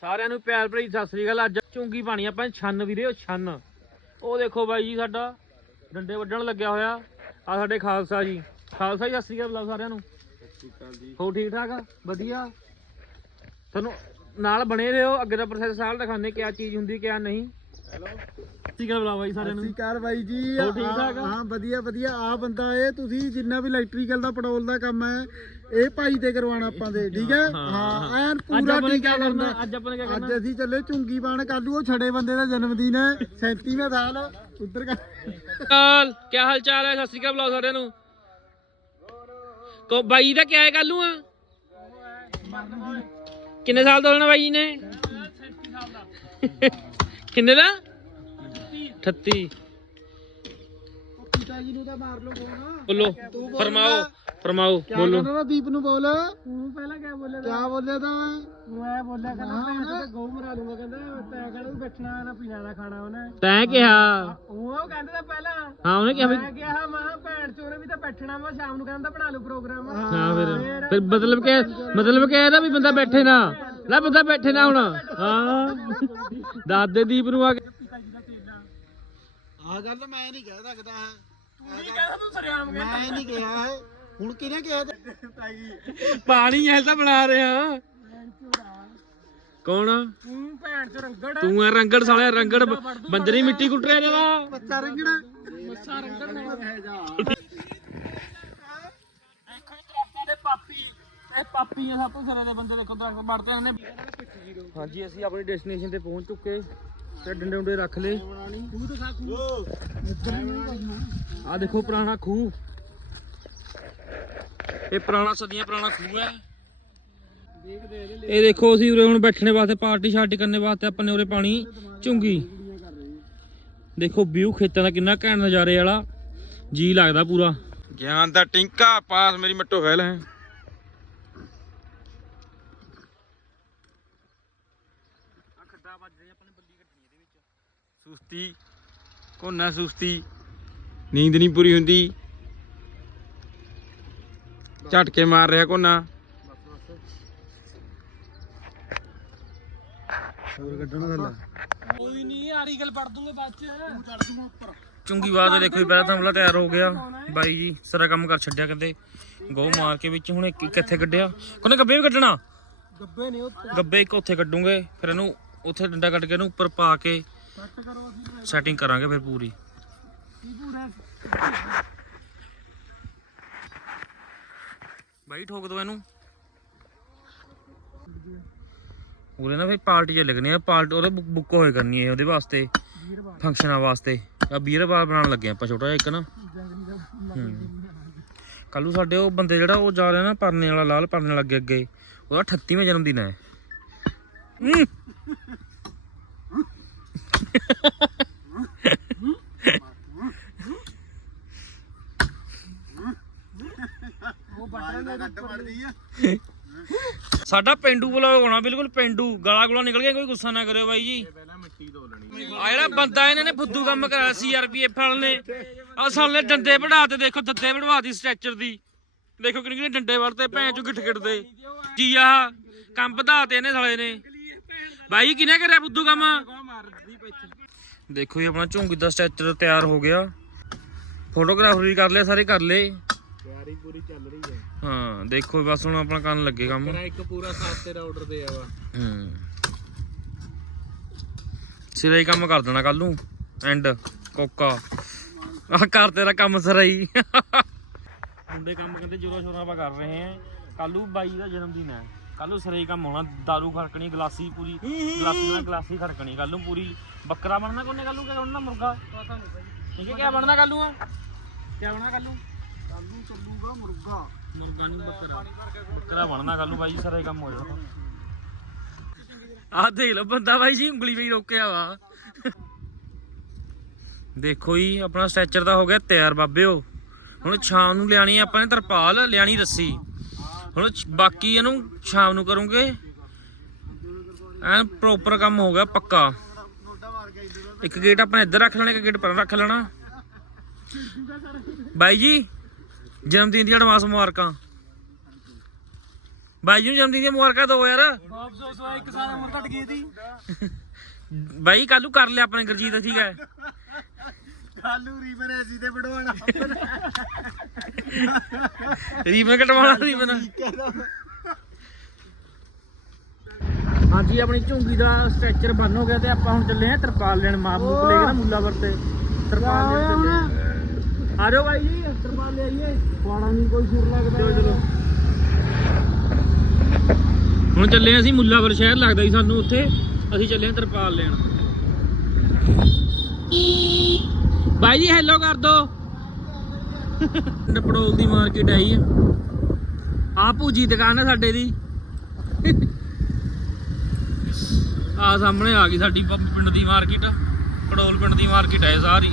ਸਾਰਿਆਂ ਨੂੰ ਪਿਆਰ ਭਰੀ ਸਤਿ ਸ੍ਰੀ ਅਕਾਲ। ਅੱਜ ਚੁੰਗੀ ਪਾਣੀ ਆਪਾਂ ਛੰਨ ਵੀਰੇ, ਉਹ ਛੰਨ। ਉਹ ਦੇਖੋ ਬਾਈ ਜੀ ਸਾਡਾ ਡੰਡੇ ਵੱਢਣ ਲੱਗਿਆ ਹੋਇਆ। ਆ ਸਾਡੇ ਖਾਲਸਾ ਜੀ। ਖਾਲਸਾ ਜੀ, ਸਤਿ ਸ੍ਰੀ ਅਕਾਲ ਬੁਲਾਓ ਸਾਰਿਆਂ ਨੂੰ। ਹੋ ਠੀਕ ਠਾਕ ਆ? ਵਧੀਆ? ਤੁਹਾਨੂੰ ਨਾਲ ਬਣੇ ਰਹੋ। ਅੱਗੇ ਦਾ ਪ੍ਰੋਸੈਸ ਸਾਲ ਦਿਖਾਣੇ ਕਿਆ ਚੀਜ਼ ਹੁੰਦੀ, ਕਿਆ ਨਹੀਂ। ਹੈਲੋ ਠੀਕ ਹੈ ਬੁਲਾਓ ਬਾਈ ਸਾਰਿਆਂ ਨੂੰ। ਸਤਿਕਾਰ ਬਾਈ ਜੀ। ਹੋਰ ਠੀਕ ਆ- ਠਾਕ ਆ? ਹਾਂ ਵਧੀਆ ਵਧੀਆ। ਆ ਬੰਦਾ ਇਹ ਤੁਸੀਂ ਜਿੰਨਾ ਵੀ ਇਲੈਕਟ੍ਰੀਕਲ ਦਾ ਪੈਟਰੋਲ ਦਾ ਕੰਮ ਹੈ ਇਹ ਭਾਈ ਤੇ ਕਰਵਾਉਣਾ ਆਪਾਂ ਦੇ ਠੀਕ ਹੈ? ਹਾਂ, ਹਾਂ ਐਨ ਅੱਜ ਪੂਰਾ ਆਪਾਂ ਨੇ ਟੀਕਾ ਕਿਆ ਕਰਨਾ? ਅੱਜ ਆਪਾਂ ਨੇ ਅੱਜ ਕਰਨਾ? ਅਸੀਂ ਚੱਲੇ ਝੁੰਗੀ ਬਾਣ ਕਰ ਲੂ ਉਹ ਛੜੇ ਬੰਦੇ ਦਾ ਜਨਮ ਦਿਨ ਹੈ 37ਵਾਂ ਸਾਲ ਉੱਧਰ ਕਰ। ਹਾਲ ਕੀ ਹਾਲ ਚਾਲ ਹੈ? ਸਤਿ ਸ੍ਰੀ ਅਕਾਲ ਬੁਲਾਓ ਸਾਰਿਆਂ ਨੂੰ। ਕੋ ਬਾਈ ਦਾ ਕਿਆ ਹੈ ਕੱਲੂ ਆ ਕਿੰਨੇ ਸਾਲ ਦਾ ਹੋਣਾ ਬਾਈ ਜੀ ਨੇ? ਕਿੰਨੇ ਦਾ? 38 ਪਿਤਾ ਜੀ ਨੂੰ ਤਾਂ ਮਾਰ ਲਓ ਫੋਨ। ਬੋਲੋ ਫਰਮਾਓ ਫਰਮਾਓ ਕਿਆ ਬੋਲੋ। ਕਹਿੰਦਾ ਤਾ ਦੀਪ ਨੂੰ ਬੋਲ? ਤੂੰ ਪਹਿਲਾਂ ਕਿਆ ਬੋਲਿਆ ਕਿਆ ਬੋਲਿਆ ਤਾਂ? ਮੈਂ ਬੋਲਿਆ ਕਹਿੰਦਾ ਭੈਣ ਤੇ ਗਊ ਮਰਾ ਲੂੰਗਾ ਕਹਿੰਦਾ ਤੈਂ ਕਹਿੰਦਾ ਵੀ ਬੈਠਣਾ ਨਾ ਪੀਣਾ ਨਾ ਖਾਣਾ ਉਹਨੇ। ਤੈਂ ਕਿਹਾ। ਉਹ ਕਹਿੰਦਾ ਤਾਂ ਪਹਿਲਾਂ। ਹਾਂ ਉਹਨੇ ਕਿਹਾ ਵੀ ਮੈਂ ਕਿਹਾ ਮਾਂ ਭੈਣ ਚੋਰੇ ਵੀ ਤਾਂ ਬੈਠਣਾ ਵਾ ਸ਼ਾਮ ਨੂੰ ਕਹਿੰਦਾ ਬਣਾ ਲਓ ਪ੍ਰੋਗਰਾਮ। ਹਾਂ ਫਿਰ। ਫਿਰ ਮਤਲਬ ਕਿ ਮਤਲਬ ਕਿ ਇਹਦਾ ਵੀ ਬੰਦਾ ਬੈਠੇ ਨਾ। ਲੈ ਬੰਦਾ ਬੈਠੇ ਨਾ ਹੁਣ। ਹਾਂ। ਦਾਦੇ ਦੀਪ ਨੂੰ ਆ ਕੇ। ਆ ਗੱਲ ਮੈਂ ਨਹੀਂ ਕਹਿ ਸਕਦਾ। ਹਾਂ ਤੂੰ ਨਹੀਂ ਕਹਿੰਦਾ ਤੂੰ ਸਰਿਆਮ ਮੈਂ ਨਹੀਂ ਕਿਹਾ। ਹੈ ਹੁਣ ਕਿਹਨੇ ਕਿਹਾ ਤੇ? ਪਾਣੀ ਐਸਾ ਬਣਾ ਰਿਹਾ। ਕੌਣ? ਤੂੰ ਭੈਣ ਚੋ ਰੰਗੜ। ਤੂੰ ਆ ਰੰਗੜ ਸਾਲਿਆ ਰੰਗੜ ਬੰਦਰੀ ਮਿੱਟੀ ਕੁੱਟ ਰਿਹਾ ਇਹਦਾ ਬੱਚਾ ਰੰਗਣਾ ਮੱਛਾ ਰੰਗੜ। ਨਾਲ। ਹੈ ਜਾ। ਤੇ ਪਾਪੀ। ਇਹ ਪਾਪੀ ਆ ਸਭ ਤੋਂ ਸਾਰੇ ਦੇ ਬੰਦੇ ਦੇਖੋ ਦਰਖਤ ਵੜਦੇ ਨੇ। ਹਾਂਜੀ ਅਸੀਂ ਆਪਣੀ ਡੈਸਟੀਨੇਸ਼ਨ ਤੇ ਪਹੁੰਚ ਚੁੱਕੇ। ਤੇ ਡੰਡੇ ਡੰਡੇ ਰੱਖ ਸਾਕੂ ਆ ਦੇਖੋ ਪੁਰਾਣਾ ਖੂਹ। ਇਹ ਪੁਰਾਣਾ ਸਦੀਆਂ ਪੁਰਾਣਾ ਖੂਹ ਹੈ। ਇਹ ਦੇਖੋ ਅਸੀਂ ਉਰੇ ਹੁਣ ਬੈਠਣੇ ਵਾਸਤੇ ਪਾਰਟੀ ਸ਼ਾਰਟੀ ਕਰਨੇ ਵਾਸਤੇ ਆਪਾਂ ਨੇ ਉਰੇ ਪਾਣੀ ਝੁੰਗੀ ਦੇਖੋ ਵਿਊ ਖੇਤਾਂ ਦਾ ਕਿੰਨਾ ਘੈਂਟ ਨਜ਼ਾਰੇ ਵਾਲਾ। ਜੀ ਲੱਗਦਾ ਪੂਰਾ। ਗਿਆਨ ਦਾ ਟਿੰਕਾ ਪਾਸ ਮੇਰੀ ਮੱਟੋ ਫੈਲ ਹੈ। ਸੁਸਤੀ ਕੋਨਾ ਸੁਸਤੀ ਨੀਂਦ ਨਹੀਂ ਪੂਰੀ ਹੁੰਦੀ। ਝਟਕੇ ਮਾਰ ਰਿਹਾ ਕੋਨਾ ਹੋਰ ਕੱਢਣ ਗੱਲ। ਕੋਈ ਨਹੀਂ ਆਰੀ ਗੱਲ ਪੜ ਦੂੰਗੇ ਬਾਅਦ ਚ। ਚੁੰਗੀ ਬਾਅਦ ਦੇ ਦੇਖੋ ਜੀ ਪਹਿਲਾਂ ਤਾਂ ਹਮਲਾ ਤਿਆਰ ਹੋ ਗਿਆ। ਬਾਈ ਜੀ ਸਾਰਾ ਕੰਮ ਕਰ ਛੱਡਿਆ ਕਹਿੰਦੇ। ਗੋ ਮਾਰ ਕੇ ਵਿੱਚ ਹੁਣ ਇੱਕ ਇੱਥੇ ਕੱਢਿਆ। ਕੋਨੇ ਗੱਬੇ ਵੀ ਕੱਢਣਾ? ਗੱਬੇ ਨੇ ਗੱਬੇ ਇੱਕ ਉੱਥੇ ਕੱਢੂਗੇ ਫਿਰ ਇਹਨੂੰ ਉੱਥੇ ਡੰਡਾ ਕੱਢ ਕੇ ਇਹਨੂੰ ਉੱਪਰ ਪਾ ਕੇ ਕੱਟ ਕਰੋ ਅਸੀਂ ਸੈਟਿੰਗ ਕਰਾਂਗੇ ਫਿਰ ਪੂਰੀ। ਬਾਈ, ਠੋਕ ਦੋ ਇਹਨੂੰ। ਉਹਦੇ ਨਾ ਫਿਰ ਪਾਰਟੀ ਚ ਲੱਗਣੀ ਆ। ਪਾਰਟੀ ਉਹਦੇ ਬੁੱਕ ਹੋਏ ਕਰਨੀ ਹੈ ਉਹਦੇ ਵਾਸਤੇ। ਫੰਕਸ਼ਨਾਂ ਵਾਸਤੇ। ਆ ਬੀਅਰ ਬਾਰ ਬਣਾਉਣ ਲੱਗੇ ਆਪਾਂ, ਛੋਟਾ ਜਿਹਾ ਇੱਕ ਨਾ। ਕੱਲੂ ਸਾਡੇ ਉਹ ਬੰਦੇ ਜਿਹੜਾ ਉਹ ਜਾ ਰਿਹਾ ਨਾ ਪਰਨੇ ਵਾਲਾ, ਲਾਲ ਪਰਨੇ ਲੱਗੇ ਅੱਗੇ ਅੱਗੇ ਉਹਦਾ 38ਵਾਂ ਜਨਮ ਦਿਨ ਹੈ। ਉਹ ਬਟਨ ਕੱਟ ਮਰਦੀ ਆ। ਸਾਡਾ ਪਿੰਡੂ ਵਲੋਗ ਹੋਣਾ ਬਿਲਕੁਲ ਪਿੰਡੂ। ਗਾਲਾਂ ਗੁਲਾ ਨਿਕਲ ਗਿਆ ਕੋਈ ਗੁੱਸਾ ਨਾ ਕਰਿਓ ਬਾਈ ਜੀ। ਆ ਜਿਹੜਾ ਬੰਦਾ ਇਹਨਾਂ ਨੇ ਫੁੱਦੂ ਕੰਮ ਕਰਾਇਆ ਸੀਆਰਪੀਐਫ ਵਾਲੇ ਨੇ ਆ ਸਾਲੇ ਡੰਡੇ ਵੜਾ ਤੇ ਦੇਖੋ ਦੱਦੇ ਵੜਵਾ ਦੀ ਸਟ੍ਰੈਚਰ ਦੀ। ਦੇਖੋ ਕਿੰਨੇ ਕਿੰਨੇ ਡੰਡੇ ਵੜਤੇ ਭੈਣ ਚੋ ਗਿੱਠ ਗਿੱਠ ਦੇ ਕੀ ਆ ਕੰਮ ਵਧਾ ਤੇ ਇਹਨੇ ਸਾਲੇ ਨੇ। ਬਾਈ ਕਿਹਨੇ ਕਰਿਆ ਫੁੱਦੂ ਕੰਮ? ਦੇਖੋ ਜੀ ਆਪਣਾ ਝੁੰਗੀ ਦਾ ਸਟ੍ਰੈਚਰ ਤਿਆਰ ਹੋ ਗਿਆ। ਫੋਟੋਗ੍ਰਾਫਰ ਵੀ ਕਰ ਲਿਆ ਸਾਰੇ ਕਰ ਲਏ। ਤਿਆਰੀ ਪੂਰੀ ਚੱਲ ਰਹੀ ਹੈ। ਹਾਂ ਦੇਖੋ ਬਸ ਹੁਣ ਆਪਣਾ ਕਰਨ ਲੱਗੇ ਕੰਮ। ਇੱਕ ਪੂਰਾ ਸਾਥ ਤੇਰਾ ਆਰਡਰ ਦੇ ਆਵਾ ਹੂੰ। ਸਿਰੇ ਕੰਮ ਕਰ ਦੇਣਾ ਕੱਲ ਨੂੰ ਐਂਡ ਕੋਕਾ। ਆ ਕਰ ਤੇਰਾ ਕੰਮ ਸਰਾਈ ਮੁੰਡੇ ਕੰਮ ਕਹਿੰਦੇ ਜੋਰਾ ਸ਼ੋਰਾ ਆਪਾਂ ਕਰ ਰਹੇ ਹਾਂ। ਕੱਲ ਬਾਈ ਦਾ ਜਨਮ ਦਿਨ ਹੈ। ਕੱਲ ਨੂੰ ਸਿਰੇ ਕੰਮ ਹੋਣਾ ਦਾਰੂ ਖੜਕਣੀ ਗਲਾਸੀ ਪੂਰੀ ਗਲਾਸੀ ਨਾਲ ਗਲਾਸੀ ਖੜਕਣੀ ਕੱਲ ਨੂੰ ਪੂਰੀ। ਬੱਕਰਾ ਬਣਨਾ ਕੋਨੇ ਕੱਲ ਨੂੰ ਕਿਆ ਬਣਨਾ ਮੁਰਗਾ? ਠੀਕ ਹੈ ਕਿਆ ਬਣਨਾ ਕੱਲ ਨੂੰ? ਕਿਆ ਬਣਨਾ ਕੱਲ ਨੂੰ? ਕੱਲ ਨੂੰ ਚੱਲੂਗਾ ਮੁਰਗਾ। ਮੁਰਗਾ ਨਹੀਂ ਬੱਕਰਾ। ਬੱਕਰਾ ਬਣਨਾ ਕੱਲ ਨੂੰ ਬਾਈ ਸਾਰਾ ਕੰਮ ਹੋ ਜਾਣਾ ਆਹ ਦੇਖ ਲਓ ਬੰਦਾ ਬਾਈ ਜੀ ਉਂਗਲੀ ਵੀ ਰੋਕਿਆ ਵਾ। ਦੇਖੋ ਜੀ ਆਪਣਾ ਸਟ੍ਰੈਚਰ ਦਾ ਹੋ ਗਿਆ ਤਿਆਰ ਬਾਬਿਓ। ਹੁਣ ਸ਼ਾਮ ਨੂੰ ਲਿਆਣੀ ਆ ਆਪਾਂ ਨੇ ਤਰਪਾਲ ਲਿਆਣੀ ਰੱਸੀ। ਹੁਣ ਬਾਕੀ ਇਹਨੂੰ ਸ਼ਾਮ ਨੂੰ ਕਰੂੰਗੇ। ਐਨ ਪ੍ਰੋਪਰ ਕੰਮ ਹੋ ਗਿਆ ਪੱਕਾ। ਇੱਕ ਗੇਟ ਆਪਾਂ ਇੱਧਰ ਰੱਖ ਲੈਣਾ ਇੱਕ ਗੇਟ ਪਰ ਰੱਖ ਲੈਣਾ। ਬਾਈ ਜੀ ਜਨਮ ਦਿਨ ਦੀਆਂ ਐਡਵਾਂਸ ਮੁਬਾਰਕਾਂ। ਬਾਈ ਜੀ ਨੂੰ ਜਨਮਦਿਨ ਦੀਆਂ ਮੁਬਾਰਕਾਂ ਦੋ ਯਾਰ। ਬਾਈ ਕੱਲੂ ਕਰ ਲਿਆ ਆਪਣੇ ਗੁਰਜੀਤ ਠੀਕ ਹੈ। ਖਾਲੂ ਰੀਵਰ ਐਸੀ ਤੇ ਵਡਵਾਣਾ ਰੀਬਨ ਕਟਵਾਉਣਾ ਰੀਬਨ। ਹਾਂਜੀ ਆਪਣੀ ਝੁੰਗੀ ਦਾ ਸਟ੍ਰੈਚਰ ਬੰਨ ਹੋ ਗਿਆ ਤੇ ਆਪਾਂ ਹੁਣ ਚੱਲੇ ਆ ਤਰਪਾਲ ਲੈਣ ਮਾਪ ਮੁੱਕ ਲੈ ਕੇ ਨਾ ਮੁੱਲਾਵਰ ਤੇ। ਤਰਪਾਲ ਲੈਣ ਚੱਲੇ ਆ। ਆ ਜਾਓ ਬਾਈ ਜੀ ਤਰਪਾਲ ਲੈ ਆਈਏ। ਪਾਣਾ ਨਹੀਂ ਕੋਈ ਸੁਰ ਲੱਗਦਾ। ਚਲੋ ਚਲੋ। ਹੁਣ ਚੱਲੇ ਅਸੀਂ ਮੁੱਲਾਵਰ ਸ਼ਹਿਰ ਲੱਗਦਾ ਸੀ ਸਾਨੂੰ ਉੱਥੇ। ਅਸੀਂ ਚੱਲੇ ਹਾਂ ਤਰਪਾਲ ਲੈਣ। ਬਾਈ ਜੀ ਹੈਲੋ ਕਰ ਦੋ। ਪੜੋਲ ਦੀ ਮਾਰਕੀਟ ਆਈ ਆ। ਆ ਪੂਜੀ ਦੁਕਾਨ ਹੈ ਸਾਡੇ ਦੀ। ਆ ਸਾਹਮਣੇ ਆ ਗਈ ਸਾਡੀ ਪਿੰਡ ਦੀ ਮਾਰਕੀਟ ਪੜੋਲ ਪਿੰਡ ਦੀ ਮਾਰਕੀਟ ਹੈ ਸਾਰੀ।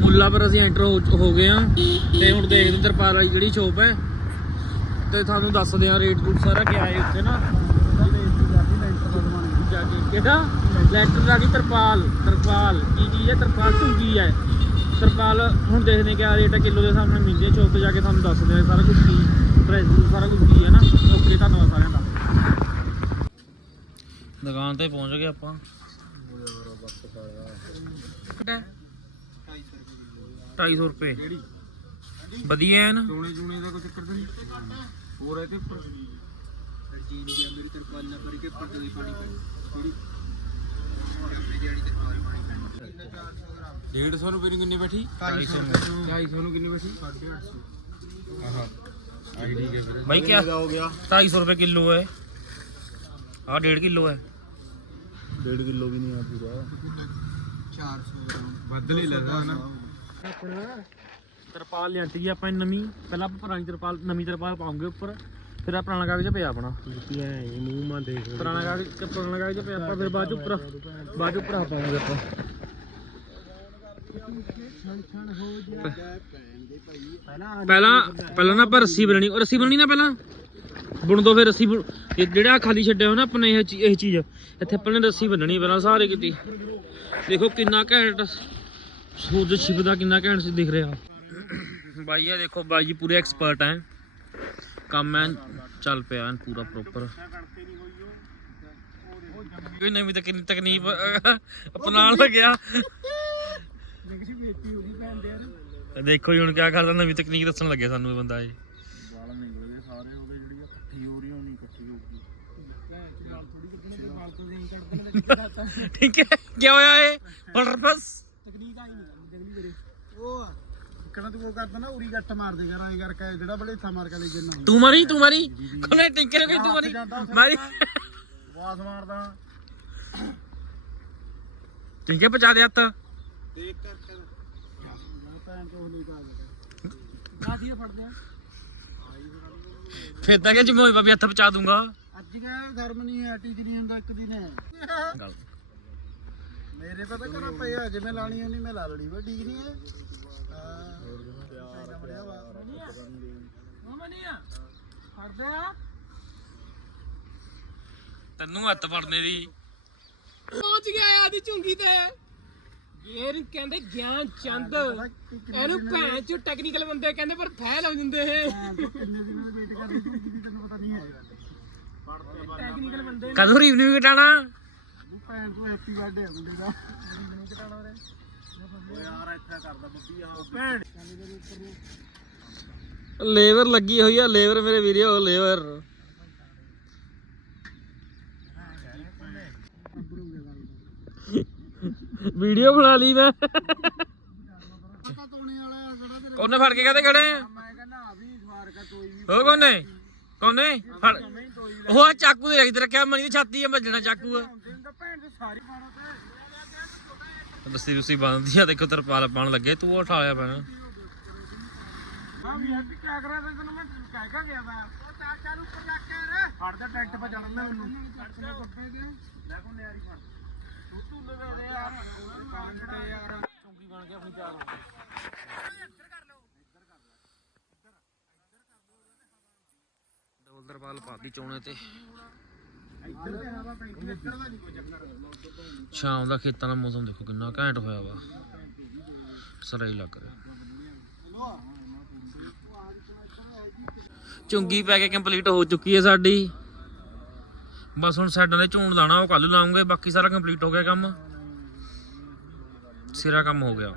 ਮੁੱਲਾ ਪਰ ਅਸੀਂ ਐਂਟਰ ਹੋ ਗਏ ਆ। ਤੇ ਹੁਣ ਦੇਖਦੇ ਹਾਂ ਤਰਪਾਲ ਵਾਲੀ ਜਿਹੜੀ ਸ਼ੋਪ ਹੈ। ਤੇ ਤੁਹਾਨੂੰ ਦੱਸਦੇ ਆ ਰੇਟ ਰੂਟ ਸਾਰਾ ਕਿਆ ਹੈ ਉੱਥੇ ਨਾ। ਕਿਹੜਾ? ਲੈਟਰ ਦਾ ਕੀ ਤਰਪਾਲ ਤਰਪਾਲ ਕੀ ਚੀਜ਼ ਹੈ? ਤਰਪਾਲ ਝੁੰਗੀ ਹੈ। ਤਰਪਾਲ ਹੁਣ ਦੇਖਦੇ ਕਿਆ ਰੇਟ ਹੈ ਕਿਲੋ ਦੇ ਸਾਹਮਣੇ ਮਿਲਦੀ ਹੈ ਸ਼ੋਪ ਤੇ ਜਾ ਕੇ ਤੁਹਾਨੂੰ ਦੱਸਦੇ ਆ ਸਾਰਾ ਕੁਝ ਕੀ ਪ੍ਰਾਈਸ ਸਾਰਾ ਕੁਝ ਕੀ ਹੈ ਨਾ। ਓਕੇ ਧੰਨਵਾਦ ਸਾਰਿਆਂ ਦਾ। ਦੁਕਾਨ ਤੇ ਪਹੁੰਚ ਗਏ ਆਪਾਂ। ਕਿਹੜਾ 250 ਰੁਪਏ। ਵਧੀਆ ਹੈ ਨਾ? ਚੂਣੇ ਚੂਣੇ ਦਾ ਕੋਈ ਚੱਕਰ ਤਾਂ ਨਹੀਂ? ਹੋਰ ਹੈ ਤੇ ਉੱਪਰ? ਮੇਰੀ ਤਰਪਾਲ ਨਾ ਕਰੀ ਕੇ ਪਰਦੇ ਦੀ ਪਾਣੀ। ਪਈ 150 ਰੁਪਏ ਨੂੰ ਕਿੰਨੇ ਬੈਠੀ 250 250 ਨੂੰ ਕਿੰਨੇ ਬੈਠੀ ਆਹਾ ਆਈ ਠੀਕ ਹੈ ਵੀਰੇ भाई क्या ਹੋ ਗਿਆ 250 रुपए किलो है हाँ डेढ़ किलो है 1.5 ਕਿਲੋ ਵੀ ਨਹੀਂ ਆ ਪੂਰਾ 400 ਗ੍ਰਾਮ ਵੱਧ ਨਹੀਂ ਲੱਗਦਾ ਨਾ ਤਰਪਾਲ ਲਿਆਂਟੀ ਜੀ ਆਪਾਂ ਨਵੀਂ ਪਹਿਲਾਂ ਆਪਾਂ ਪੁਰਾਣੀ ਤਰਪਾਲ ਨਵੀਂ ਤਰਪਾਲ ਪਾਉਂਗੇ ਉੱਪਰ ਫਿਰ ਆ ਪੁਰਾਣਾ ਕਾਗਜ਼ ਪਿਆ ਆਪਣਾ। ਇਹ ਮੂੰਹ ਮਾ ਦੇਖ ਪੁਰਾਣਾ ਕਾਗਜ਼ ਤੇ ਪੁਰਾਣਾ ਕਾਗਜ਼ ਪਿਆ ਆਪਾਂ ਫਿਰ ਬਾਅਦ ਚ ਉੱਪਰ। ਬਾਅਦ ਚ ਉੱਪਰ ਆ ਪਾਵਾਂਗੇ ਆਪਾਂ। ਪਹਿਲਾਂ ਪਹਿਲਾਂ ਨਾ ਆਪਾਂ ਰੱਸੀ ਬਣਨੀ ਉਹ ਰੱਸੀ ਬਣਨੀ ਨਾ ਪਹਿਲਾਂ? ਬੁਣ ਦੋ ਫਿਰ ਰੱਸੀ ਬੁਣ- ਇਹ ਜਿਹੜਾ ਖਾਲੀ ਛੱਡਿਆ ਹੋ ਨਾ ਆਪਾਂ ਨੇ ਇਹ ਚੀ- ਇਹ ਚੀਜ਼। ਇੱਥੇ ਆਪਾਂ ਨੇ ਰੱਸੀ ਬੰਨਣੀ ਪਹਿਲਾਂ ਸਾਰੇ ਕਿਤੇ। ਦੇਖੋ ਕਿੰਨਾ ਘੈਂਟ ਸੂਰਜ ਛਿਪਦਾ ਕਿੰਨਾ ਘੈਂਟ ਸੀ ਦਿਖ ਰਿਹਾ। ਬਾਈ ਇਹ ਦੇਖੋ ਬਾਈ ਜੀ ਪੂਰੇ ਐਕਸਪਰਟ ਹੈ ਕੰਮ ਐ ਚੱਲ ਪਿਆ ਐਨ ਪੂਰਾ ਪ੍ਰੋਪਰ ਕੋਈ ਨਵੀਂ ਤਕਨੀ ਤਕਨੀਕ ਅਪਣਾਉਣ ਲੱਗਿਆ। ਦੇਖੋ ਜੀ ਹੁਣ ਕੀ ਕਰਦਾ ਨਵੀਂ ਤਕਨੀਕ ਦੱਸਣ ਲੱਗਿਆ ਸਾਨੂੰ ਇਹ ਬੰਦਾ ਜੀ। ਠੀਕ ਹੈ। ਕੀ ਹੋਇਆ ਇਹ? ਪਰਪਸ ਉਹ ਕਿਹੜਾ ਤੂੰ ਉਹ ਕਰਦਾ ਨਾ ਉਰੀ ਗੱਟ ਮਾਰ ਦੇ ਕਰ ਐਂ ਕਰਕੇ ਜਿਹੜਾ ਬੜੇ ਥਾ ਮਾਰ ਕੇ ਲੈ ਜੰਨਾ ਤੂੰ ਮਾਰੀ ਤੂੰ ਮਾਰੀ। ਕੋਨੇ ਟਿੰਕਰ ਕੋਈ ਤੂੰ ਮਾਰੀ। ਮਾਰੀ। ਵਾਸ ਮਾਰਦਾ। ਠੀਕ ਹੈ ਪਚਾ ਦੇ ਹੱਥ। ਦੇਖ ਕਰ ਕਰ। ਮੈਂ ਭੈਣ ਚੋਂ ਨਹੀਂ ਪਾ ਕਾਦੀ ਫੜਦੇ ਆ? ਫਿਰ ਤਾਂ ਕਿ ਜਮੋਈ ਬਾਬੀ ਹੱਥ ਪਚਾ ਦੂੰਗਾ। ਅੱਜ ਕੱਲ ਧਰਮ ਨਹੀਂ ਹੈ ਟੀਚ ਨਹੀਂ ਹੁੰਦਾ ਇੱਕ ਦਿਨ। ਹੈ ਮੇਰੇ ਪਤਾ ਕਰਾ ਪਿਆ ਜਿਵੇਂ ਲਾਣੀ ਉਹਨੀ ਮੈਂ ਲਾ ਲੜੀ ਵਾ ਠੀਕ ਨਹੀਂ ਹੈ। ਹਾਂ ਬੜਿਆ ਵਾ ਮਮਾ ਨਹੀਂ ਆ ਫੜਦੇ ਆ। ਤੈਨੂੰ ਹੱਥ ਫੜਨੇ ਦੀ। ਪਹੁੰਚ ਗਿਆ ਆਦੀ ਝੁੰਗੀ ਤੇ। ਇਹ ਕਹਿੰਦੇ ਗਿਆਨ ਚੰਦ। ਇਹਨੂੰ ਭੈਣ ਚ ਟੈਕਨੀਕਲ ਬੰਦੇ ਕਹਿੰਦੇ ਪਰ ਫੈਲ ਹੋ ਜਾਂਦੇ ਇਹ। ਕਿੰਨੇ ਦਿਨਾਂ ਦੇ ਵੇਟ ਕਰਦੀ ਤੂੰ ਕਿਤੇ ਤੈਨੂੰ ਪਤਾ ਨਹੀਂ ਹੈ। ਟੈਕਨੀਕਲ ਬੰਦੇ ਕਦੋਂ ਰਿਵਨਿਊ ਘਟਾਣਾ ਤੂੰ ਭੈਣ ਤੂੰ ਹੈਪੀ ਬਰਥਡੇ ਆ ਮੁੰਡੇ ਦਾ। ਮੈਨੂੰ ਕਟਾਣਾ ਉਰੇ ਓ ਯਾਰ ਇੱਥੇ ਕਰਦਾ ਬੱਬੀ ਆ ਭੈਣ ਲੇਬਰ ਲੱਗੀ ਹੋਈ ਆ, ਲੇਬਰ ਮੇਰੇ ਵੀਡੀਓ ਲੇਬਰ। ਵੀਡੀਓ ਬਣਾ ਲਈ ਮੈਂ। ਪਤਾ ਕੋਨੇ ਫੜ ਕੇ ਕਹਤੇ ਖੜੇ ਆ? ਮੈਂ ਕਹਿੰਦਾ ਆ ਵੀ ਸਵਾਰ ਕਾ ਤੋਈ ਵੀ ਹੋ ਕੋਨੇ? ਕੋਨੇ? ਫੜ। ਉਹ ਚਾਕੂ ਦੇ ਰੱਖ ਤੇ ਰੱਖਿਆ, ਮਨੀ ਦੀ ਛਾਤੀ ਆ, ਵੱਜਣਾ ਚਾਕੂ ਆ। ਲੱਸੀ ਰੁੱਸੀ ਬੰਦੀ ਆ ਦੇਖੋ ਤਰਪਾਲ ਪਾਣ ਲੱਗੇ ਤੂੰ ਉਠਾ ਲਿਆ ਪੈਣਾ ਹਾਂ ਵੀ ਹੈਪੀ ਕਿਆ ਕਰਾ ਤੈਨੂੰ ਮੈਂ ਕਹਿ ਕੇ ਗਿਆ ਵਾ। ਉਹ ਚਾਚਾ ਨੂੰ ਉੱਪਰ ਜਾ ਕੇ ਰੇ ਫੜ ਦੇ ਟੈਂਟ 'ਤੇ ਚੜਨ ਲੈ ਉਹਨੂੰ। ਲੈ ਕੋ ਨਿਆਰੀ ਫੜ ਤੂੰ ਤੂੰ। ਲਵੇ ਦੇ ਯਾਰ ਯਾਰ ਚੁੰਗੀ ਬਣ ਹੋ ਚੋਣੇ ਇੱਧਰ ਸ਼ਾਮ ਦਾ ਖੇਤਾਂ ਦਾ ਮੌਸਮ ਦੇਖੋ ਕਿੰਨਾ ਘੈਂਟ ਹੋਇਆ ਵਾ। ਸਰਾਈ ਲੱਗ ਰਿਹਾ। ਚੁੰਗੀ ਪੈ ਕੇ ਕੰਪਲੀਟ ਹੋ ਚੁੱਕੀ ਹੈ ਸਾਡੀ। ਬਸ ਹੁਣ ਸਾਈਡਾਂ ਨੇ ਝੂਣ ਲਾਣਾ ਉਹ ਕੱਲ ਲਾਉਂਗੇ, ਬਾਕੀ ਸਾਰਾ ਕੰਪਲੀਟ ਹੋ ਗਿਆ ਕੰਮ। ਸਿਰਾ ਕੰਮ ਹੋ ਗਿਆ।